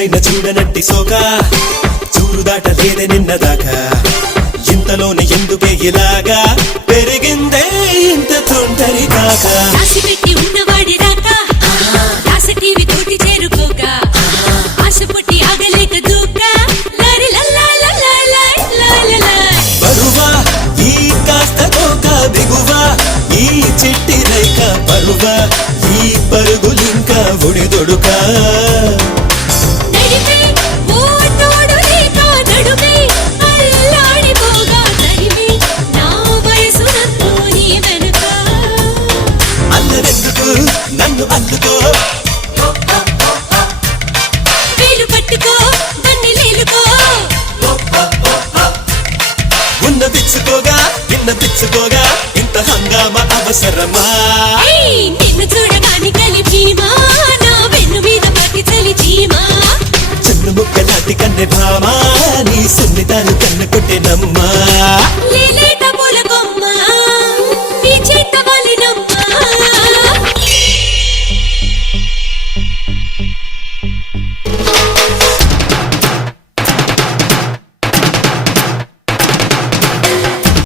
ఎప్పుడైనా చూడనట్టి సోకా చూరు దాటలేదే నిన్నదాకా ఇంతలోనే ఎందుకే ఇలాగా పెరిగిందే ఇంత తొందరి కాక రాసిపెట్టి ఉన్నవాడి రాక రాసటీవి తోటి చేరుకోక ఆశ పుట్టి ఆగలేక దూక లారి లల్లా లల్లా లల్లా బరువా ఈ కాస్త కోక దిగువా ఈ చిట్టి రేఖ పరువా ఈ పరుగులింకా ఉడిదొడుకా నన్ను అల్లుకో వేలు పట్టుకో దాన్ని లేలుకో ఉన్న పిచ్చుకోగా ఇంత హంగామా అవసరమా నిన్ను చూడగాని కలిపీమా నా వెన్ను మీద పట్టి చలి చీమా చిన్న ముక్క లాంటి కన్నె భామా నీ సున్నితాలు కన్ను కొట్టెనమ్మా లేలేట